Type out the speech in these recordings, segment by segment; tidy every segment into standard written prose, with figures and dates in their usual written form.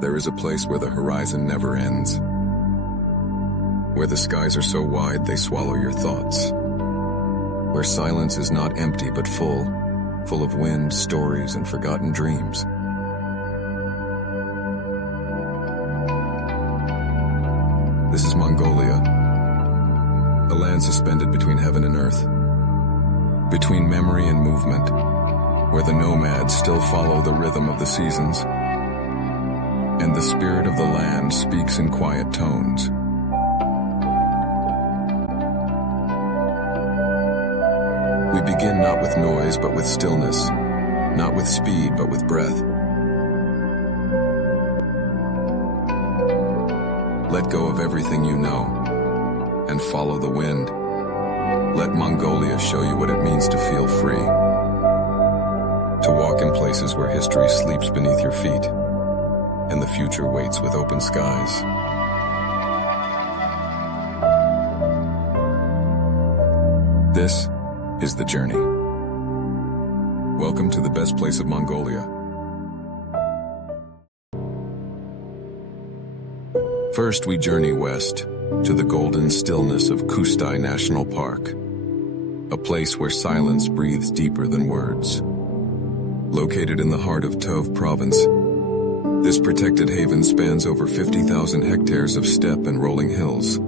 There is a place where the horizon never ends, where the skies are so wide they swallow your thoughts, where silence is not empty but full of wind, stories, and forgotten dreams. This is Mongolia, a land suspended between heaven and earth, between memory and movement, where the nomads still follow the rhythm of the seasons, and the spirit of the land speaks in quiet tones. We begin not with noise but with stillness, not with speed but with breath. Let go of everything you know and follow the wind. Let Mongolia show you what it means to feel free, to walk in places where history sleeps beneath your feet and the future waits with open skies. This is the journey. Welcome to the best place of Mongolia. First, we journey west to the golden stillness of Altai National Park, a place where silence breathes deeper than words. Located in the heart of Tove province, this protected haven spans over 50,000 hectares of steppe and rolling hills.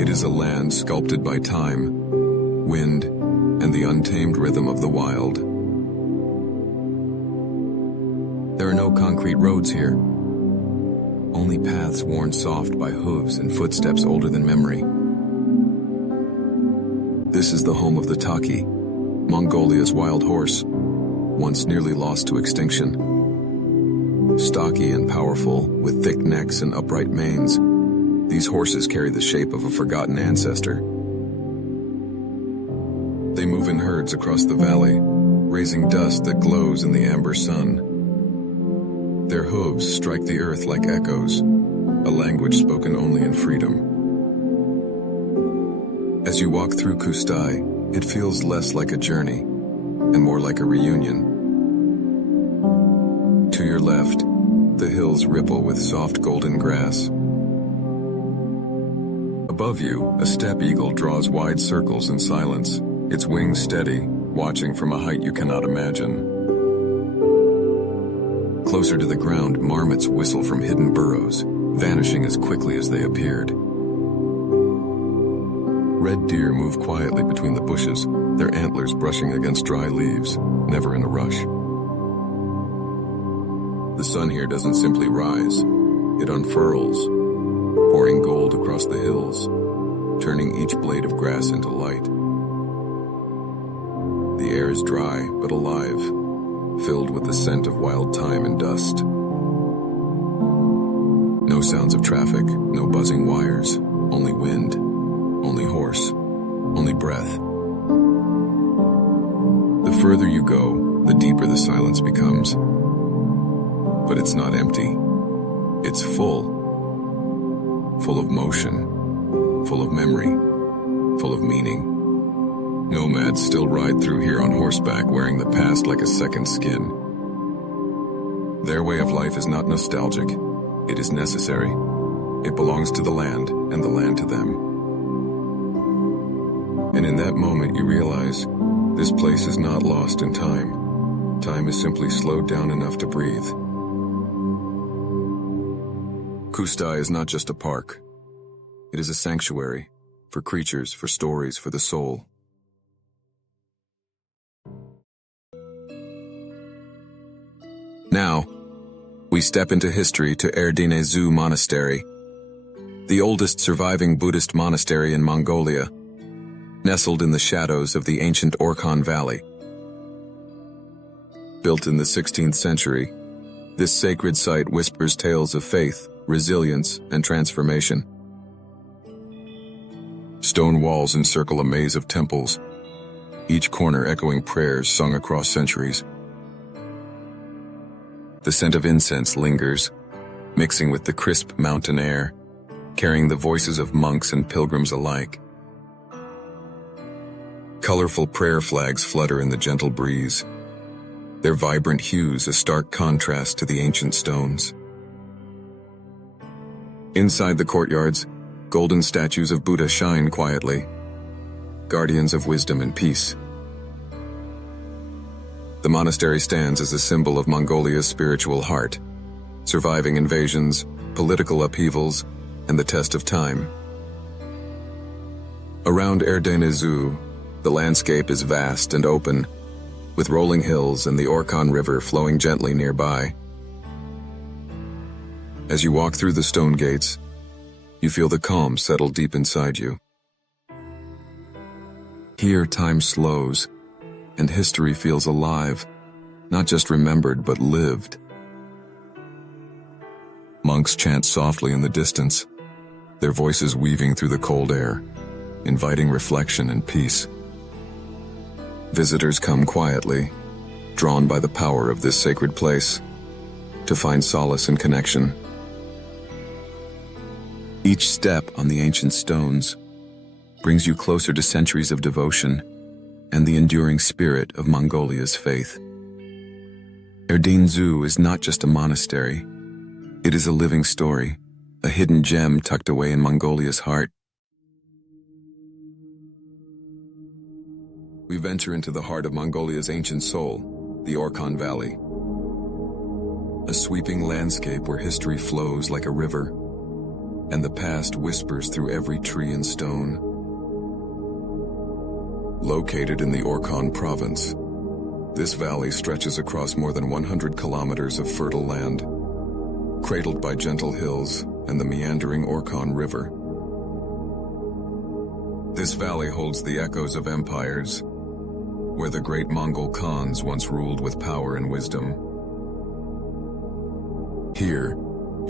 It is a land sculpted by time, wind, and the untamed rhythm of the wild. There are no concrete roads here, only paths worn soft by hooves and footsteps older than memory. This is the home of the taki, Mongolia's wild horse, once nearly lost to extinction. Stocky and powerful, with thick necks and upright manes, these horses carry the shape of a forgotten ancestor. They move in herds across the valley, raising dust that glows in the amber sun. Their hooves strike the earth like echoes, a language spoken only in freedom. As you walk through Altai, it feels less like a journey and more like a reunion. To your left, the hills ripple with soft golden grass. Above you, a steppe eagle draws wide circles in silence, its wings steady, watching from a height you cannot imagine. Closer to the ground, marmots whistle from hidden burrows, vanishing as quickly as they appeared. Red deer move quietly between the bushes, their antlers brushing against dry leaves, never in a rush. The sun here doesn't simply rise, it unfurls, pouring gold across the hills, turning each blade of grass into light. The air is dry but alive, filled with the scent of wild thyme and dust. No sounds of traffic, no buzzing wires, only wind, only horse, only breath. The further you go, the deeper the silence becomes. But it's not empty. It's full of motion, full of memory, full of meaning. Nomads still ride through here on horseback, wearing the past like a second skin. Their way of life is not nostalgic, it is necessary. It belongs to the land, and the land to them. And in that moment you realize, this place is not lost in time. Time is simply slowed down enough to breathe. Altai is not just a park. It is a sanctuary, for creatures, for stories, for the soul. Now, we step into history to Erdene-Zu Monastery, the oldest surviving Buddhist monastery in Mongolia, nestled in the shadows of the ancient Orkhon Valley. Built in the 16th century, this sacred site whispers tales of faith, resilience, and transformation. Stone walls encircle a maze of temples, each corner echoing prayers sung across centuries. The scent of incense lingers, mixing with the crisp mountain air, carrying the voices of monks and pilgrims alike. Colorful prayer flags flutter in the gentle breeze, their vibrant hues a stark contrast to the ancient stones. Inside the courtyards, golden statues of Buddha shine quietly, guardians of wisdom and peace. The monastery stands as a symbol of Mongolia's spiritual heart, surviving invasions, political upheavals, and the test of time. Around Erdenezu, the landscape is vast and open, with rolling hills and the Orkhon River flowing gently nearby. As you walk through the stone gates, you feel the calm settle deep inside you. Here, time slows, and history feels alive, not just remembered but lived. Monks chant softly in the distance, their voices weaving through the cold air, inviting reflection and peace. Visitors come quietly, drawn by the power of this sacred place, to find solace and connection. Each step on the ancient stones brings you closer to centuries of devotion and the enduring spirit of Mongolia's faith. Erdenezu is not just a monastery. It is a living story, a hidden gem tucked away in Mongolia's heart. We venture into the heart of Mongolia's ancient soul, the Orkhon Valley. A sweeping landscape where history flows like a river, and the past whispers through every tree and stone. Located in the Orkhon province, this valley stretches across more than 100 kilometers of fertile land, cradled by gentle hills and the meandering Orkhon River. This valley holds the echoes of empires, where the great Mongol Khans once ruled with power and wisdom. Here,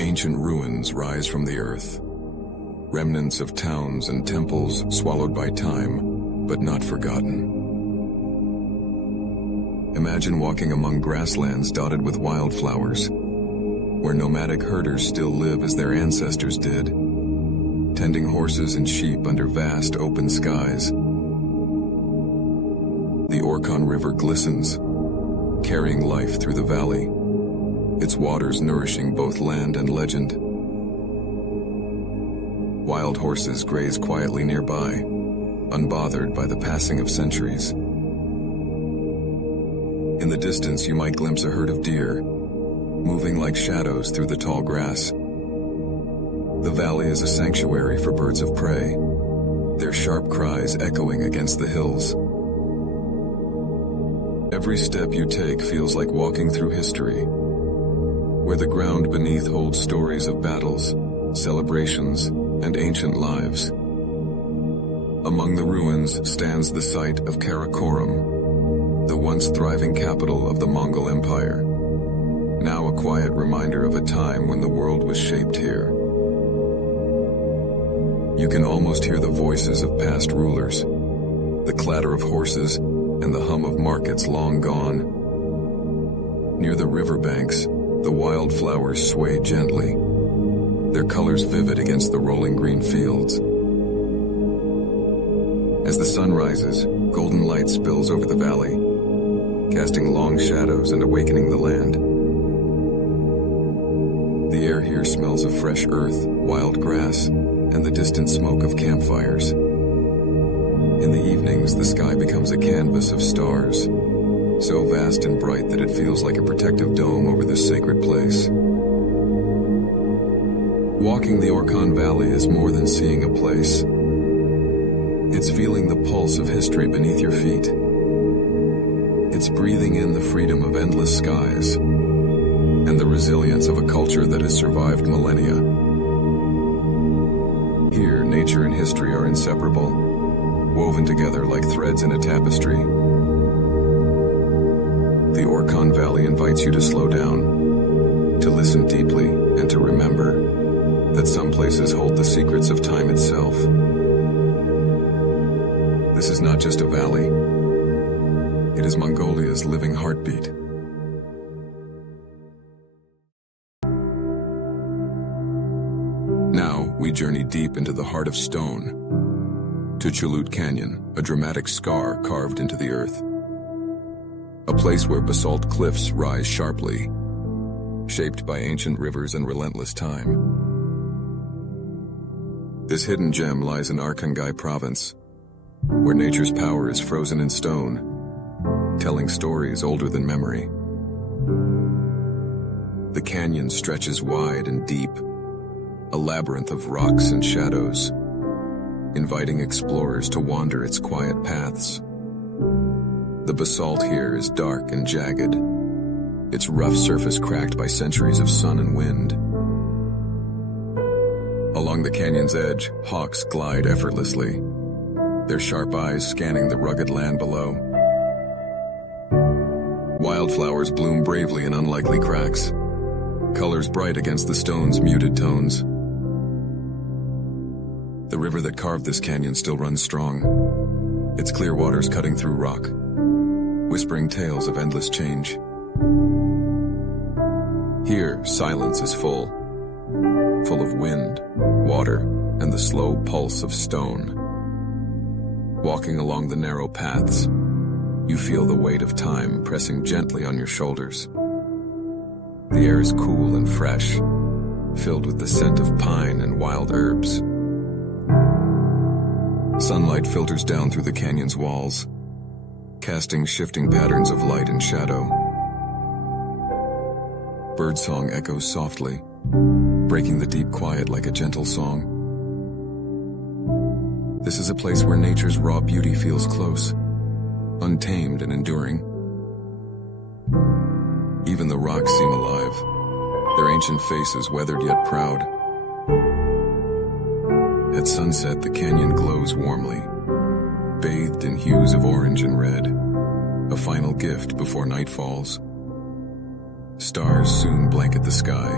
ancient ruins rise from the earth, remnants of towns and temples swallowed by time, but not forgotten. Imagine walking among grasslands dotted with wildflowers, where nomadic herders still live as their ancestors did, tending horses and sheep under vast open skies. The Orkhon River glistens, carrying life through the valley, its waters nourishing both land and legend. Wild horses graze quietly nearby, unbothered by the passing of centuries. In the distance, you might glimpse a herd of deer, moving like shadows through the tall grass. The valley is a sanctuary for birds of prey, their sharp cries echoing against the hills. Every step you take feels like walking through history, where the ground beneath holds stories of battles, celebrations, and ancient lives. Among the ruins stands the site of Karakorum, the once thriving capital of the Mongol Empire, now a quiet reminder of a time when the world was shaped here. You can almost hear the voices of past rulers, the clatter of horses, and the hum of markets long gone. Near the riverbanks, the wildflowers sway gently, their colors vivid against the rolling green fields. As the sun rises, golden light spills over the valley, casting long shadows and awakening the land. The air here smells of fresh earth, wild grass, and the distant smoke of campfires. In the evenings, the sky becomes a canvas of stars, so vast and bright that it feels like a protective dome over this sacred place. Walking the Orkhon Valley is more than seeing a place. It's feeling the pulse of history beneath your feet. It's breathing in the freedom of endless skies and the resilience of a culture that has survived millennia. Here, nature and history are inseparable, woven together like threads in a tapestry. The Orkhon Valley invites you to slow down, to listen deeply, and to remember that some places hold the secrets of time itself. This is not just a valley. It is Mongolia's living heartbeat. Now, we journey deep into the heart of stone, to Chulut Canyon, a dramatic scar carved into the earth. a place where basalt cliffs rise sharply, shaped by ancient rivers and relentless time. This hidden gem lies in Arkangai province, where nature's power is frozen in stone, telling stories older than memory. The canyon stretches wide and deep, a labyrinth of rocks and shadows, inviting explorers to wander its quiet paths. The basalt here is dark and jagged, its rough surface cracked by centuries of sun and wind. Along the canyon's edge, hawks glide effortlessly, their sharp eyes scanning the rugged land below. Wildflowers bloom bravely in unlikely cracks, colors bright against the stone's muted tones. The river that carved this canyon still runs strong, its clear waters cutting through rock, whispering tales of endless change. Here, silence is full of wind, water, and the slow pulse of stone. Walking along the narrow paths, you feel the weight of time pressing gently on your shoulders. The air is cool and fresh, filled with the scent of pine and wild herbs. Sunlight filters down through the canyon's walls, casting shifting patterns of light and shadow. Birdsong echoes softly, breaking the deep quiet like a gentle song. This is a place where nature's raw beauty feels close, untamed and enduring. Even the rocks seem alive, their ancient faces weathered yet proud. At sunset, the canyon glows warmly, bathed in hues of orange and red, a final gift before night falls. Stars soon blanket the sky,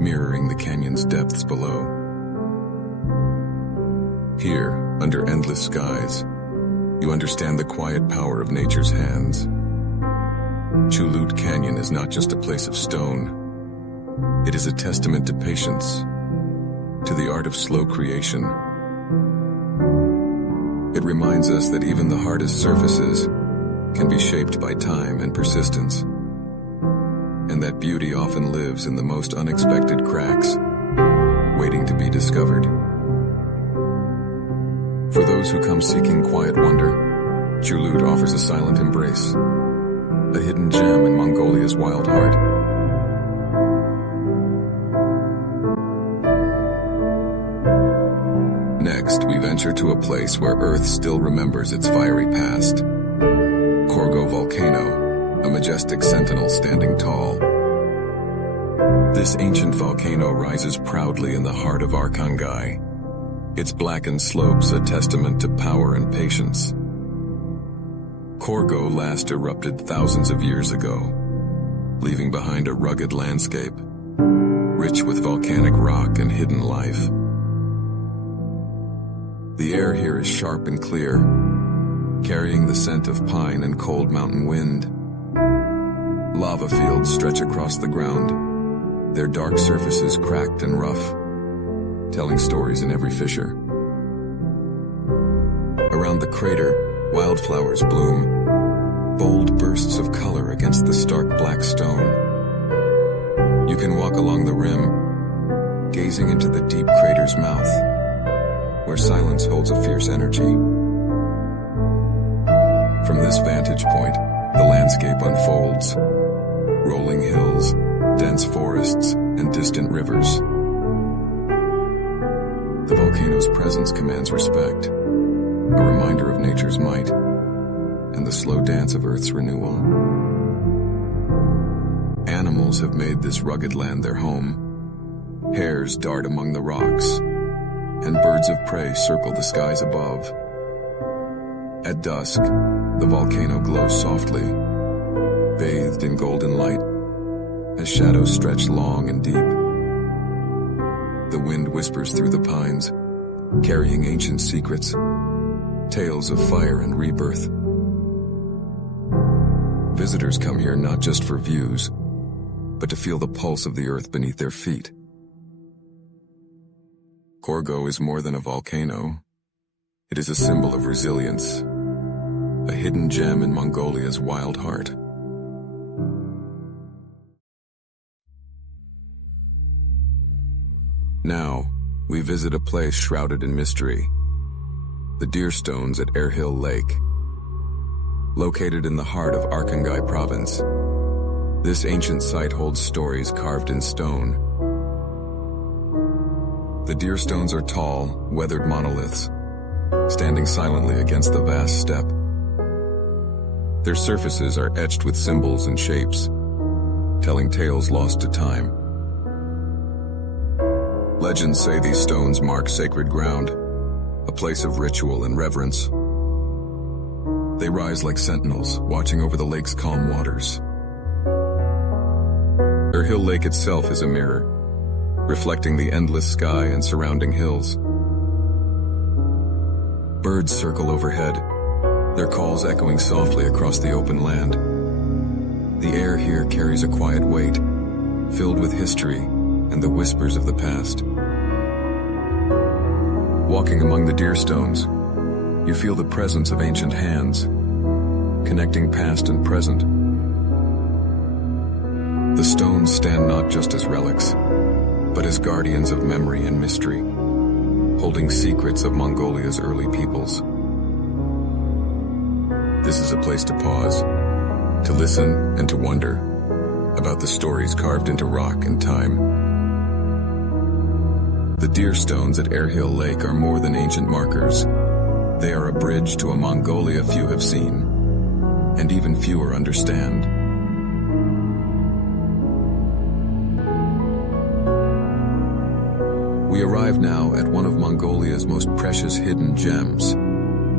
mirroring the canyon's depths below. Here, under endless skies, you understand the quiet power of nature's hands. Chulut Canyon is not just a place of stone. It is a testament to patience, to the art of slow creation. It reminds us that even the hardest surfaces can be shaped by time and persistence, and that beauty often lives in the most unexpected cracks, waiting to be discovered. For those who come seeking quiet wonder, Chulut offers a silent embrace, a hidden gem in Mongolia's wild heart. Next, we venture to a place where Earth still remembers its fiery past. Korgo Volcano, a majestic sentinel standing tall. This ancient volcano rises proudly in the heart of Arkangai, its blackened slopes a testament to power and patience. Korgo last erupted thousands of years ago, leaving behind a rugged landscape, rich with volcanic rock and hidden life. The air here is sharp and clear, carrying the scent of pine and cold mountain wind. Lava fields stretch across the ground, their dark surfaces cracked and rough, telling stories in every fissure. Around the crater, wildflowers bloom, bold bursts of color against the stark black stone. You can walk along the rim, gazing into the deep crater's mouth, where silence holds a fierce energy. From this vantage point, the landscape unfolds. Rolling hills, dense forests, and distant rivers. The volcano's presence commands respect, a reminder of nature's might, and the slow dance of Earth's renewal. Animals have made this rugged land their home. Hares dart among the rocks, and birds of prey circle the skies above. At dusk, the volcano glows softly, bathed in golden light, as shadows stretch long and deep. The wind whispers through the pines, carrying ancient secrets, tales of fire and rebirth. Visitors come here not just for views, but to feel the pulse of the earth beneath their feet. Korgo is more than a volcano. It is a symbol of resilience, a hidden gem in Mongolia's wild heart. Now, we visit a place shrouded in mystery, the Deer Stones at Airhill Lake. Located in the heart of Arkhangai province, this ancient site holds stories carved in stone. The Deer Stones are tall, weathered monoliths, standing silently against the vast steppe. Their surfaces are etched with symbols and shapes, telling tales lost to time. Legends say these stones mark sacred ground, a place of ritual and reverence. They rise like sentinels, watching over the lake's calm waters. Airhill Lake itself is a mirror, reflecting the endless sky and surrounding hills. Birds circle overhead, their calls echoing softly across the open land. The air here carries a quiet weight, filled with history and the whispers of the past. Walking among the Deer Stones, you feel the presence of ancient hands, connecting past and present. The stones stand not just as relics, but as guardians of memory and mystery, holding secrets of Mongolia's early peoples. This is a place to pause, to listen and to wonder about the stories carved into rock and time. The Deer Stones at Airhill Lake are more than ancient markers. They are a bridge to a Mongolia few have seen, and even fewer understand. We arrive now at one of Mongolia's most precious hidden gems,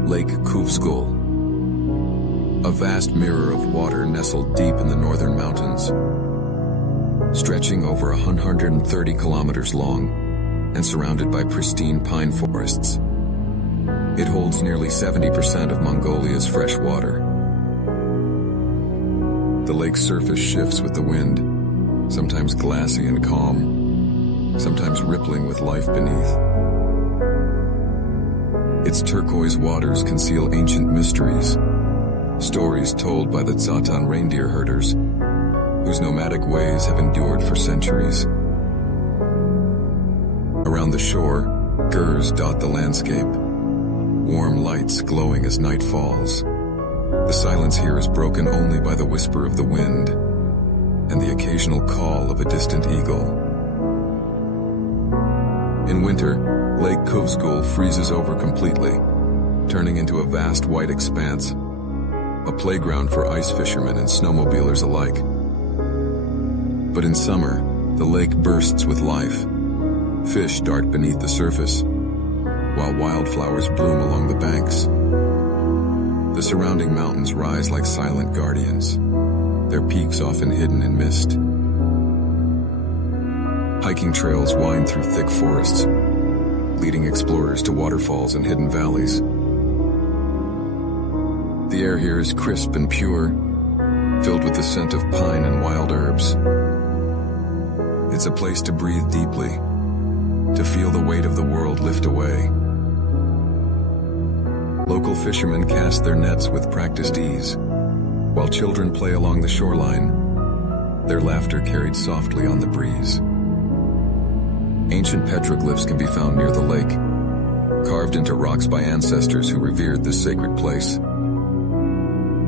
Lake Kuvsgul, a vast mirror of water nestled deep in the northern mountains. Stretching over 130 kilometers long and surrounded by pristine pine forests, it holds nearly 70% of Mongolia's fresh water. The lake's surface shifts with the wind, sometimes glassy and calm, sometimes rippling with life beneath. Its turquoise waters conceal ancient mysteries, stories told by the Tsatan reindeer herders, whose nomadic ways have endured for centuries. Around the shore, gers dot the landscape, warm lights glowing as night falls. The silence here is broken only by the whisper of the wind and the occasional call of a distant eagle. In winter, Lake Kuvsgul freezes over completely, turning into a vast white expanse, a playground for ice fishermen and snowmobilers alike. But in summer, the lake bursts with life. Fish dart beneath the surface, while wildflowers bloom along the banks. The surrounding mountains rise like silent guardians, their peaks often hidden in mist. Hiking trails wind through thick forests, leading explorers to waterfalls and hidden valleys. The air here is crisp and pure, filled with the scent of pine and wild herbs. It's a place to breathe deeply, to feel the weight of the world lift away. Local fishermen cast their nets with practiced ease, while children play along the shoreline, their laughter carried softly on the breeze. Ancient petroglyphs can be found near the lake, carved into rocks by ancestors who revered this sacred place.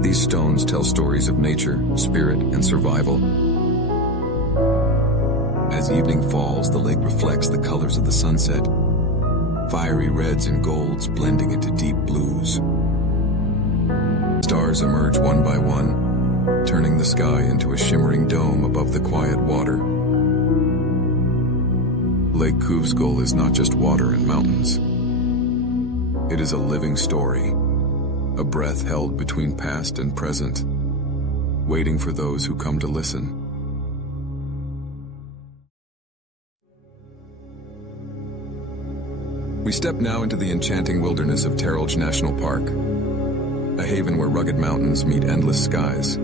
These stones tell stories of nature, spirit, and survival. As evening falls, the lake reflects the colors of the sunset, fiery reds and golds blending into deep blues. Stars emerge one by one, turning the sky into a shimmering dome above the quiet water. Lake Kuvsgul is not just water and mountains. It is a living story, a breath held between past and present, waiting for those who come to listen. We step now into the enchanting wilderness of Terelj National Park, a haven where rugged mountains meet endless skies.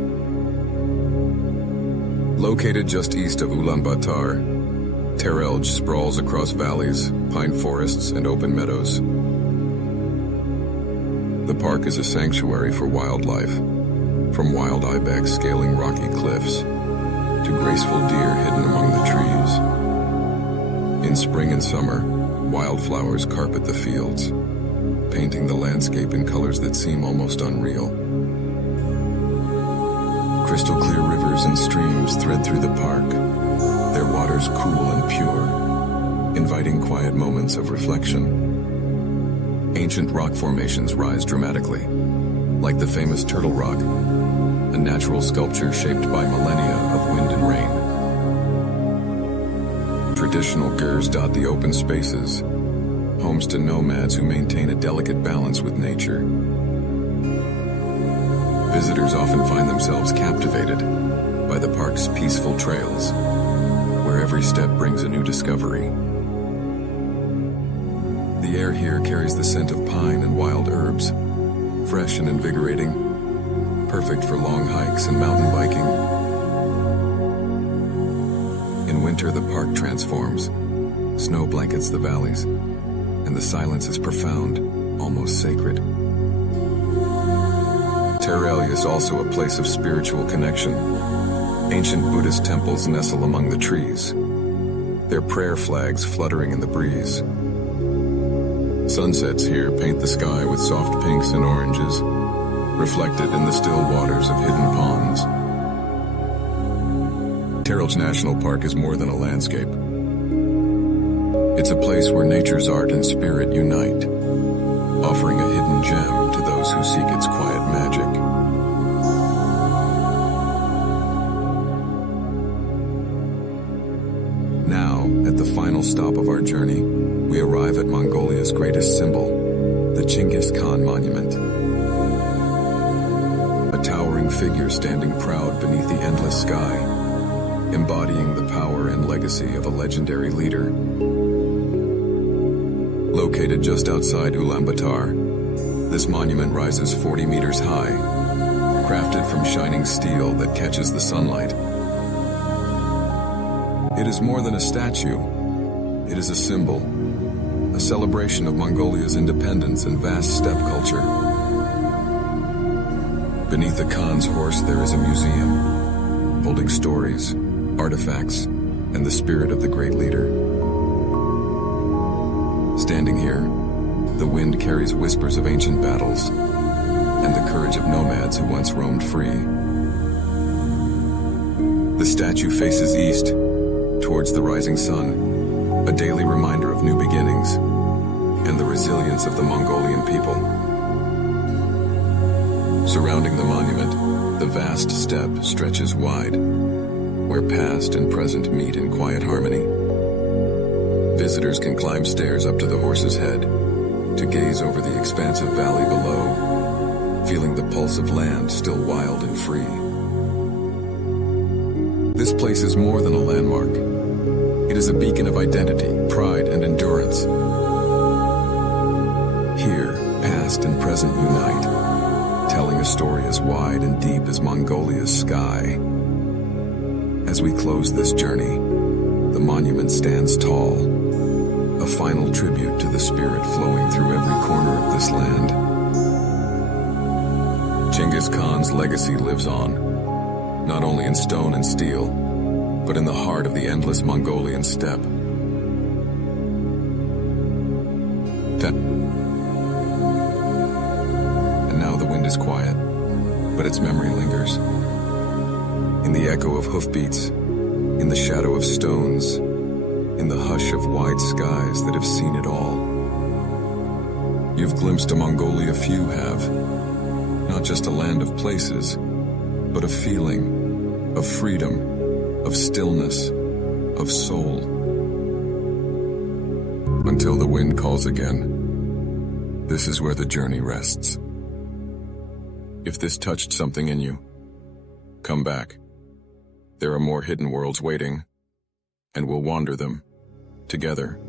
Located just east of Ulaanbaatar, Terelj sprawls across valleys, pine forests, and open meadows. The park is a sanctuary for wildlife, from wild ibex scaling rocky cliffs to graceful deer hidden among the trees. In spring and summer, wildflowers carpet the fields, painting the landscape in colors that seem almost unreal. Crystal clear rivers and streams thread through the park, their waters cool and pure, inviting quiet moments of reflection. Ancient rock formations rise dramatically, like the famous Turtle Rock, a natural sculpture shaped by millennia of wind and rain. Traditional gers dot the open spaces, homes to nomads who maintain a delicate balance with nature. Visitors often find themselves captivated by the park's peaceful trails, where every step brings a new discovery. The air here carries the scent of pine and wild herbs, fresh and invigorating, perfect for long hikes and mountain biking. In winter, the park transforms. Snow blankets the valleys, and the silence is profound, almost sacred. Terralia is also a place of spiritual connection. Ancient Buddhist temples nestle among the trees, their prayer flags fluttering in the breeze. Sunsets here paint the sky with soft pinks and oranges, reflected in the still waters of hidden ponds. Terralia National Park is more than a landscape. It's a place where nature's art and spirit unite, offering a hidden gem to those who seek its quiet magic. Now, at the final stop of our journey, we arrive at Mongolia's greatest symbol, the Genghis Khan Monument. A towering figure standing proud beneath the endless sky, embodying the power and legacy of a legendary leader. Located just outside Ulaanbaatar, this monument rises 40 meters high, crafted from shining steel that catches the sunlight. It is more than a statue. It is a symbol, a celebration of Mongolia's independence and vast steppe culture. Beneath the Khan's horse, there is a museum, holding stories, artifacts, and the spirit of the great leader. Standing here, the wind carries whispers of ancient battles and the courage of nomads who once roamed free. The statue faces east, towards the rising sun, a daily reminder of new beginnings and the resilience of the Mongolian people. Surrounding the monument, the vast steppe stretches wide, where past and present meet in quiet harmony. Visitors can climb stairs up to the horse's head to gaze over the expansive valley below, feeling the pulse of land still wild and free. This place is more than a landmark. It is a beacon of identity, pride, and endurance. Here, past and present unite, telling a story as wide and deep as Mongolia's sky. As we close this journey, the monument stands tall, a final tribute to the spirit flowing through every corner of this land. Genghis Khan's legacy lives on, not only in stone and steel, but in the heart of the endless Mongolian steppe. And now the wind is quiet, but its memory lingers. In the echo of hoofbeats, in the shadow of stones, in the hush of wide skies that have seen it all. You've glimpsed a Mongolia few have, not just a land of places, but a feeling of freedom, of stillness, of soul. Until the wind calls again, this is where the journey rests. If this touched something in you, come back. There are more hidden worlds waiting, and we'll wander them together.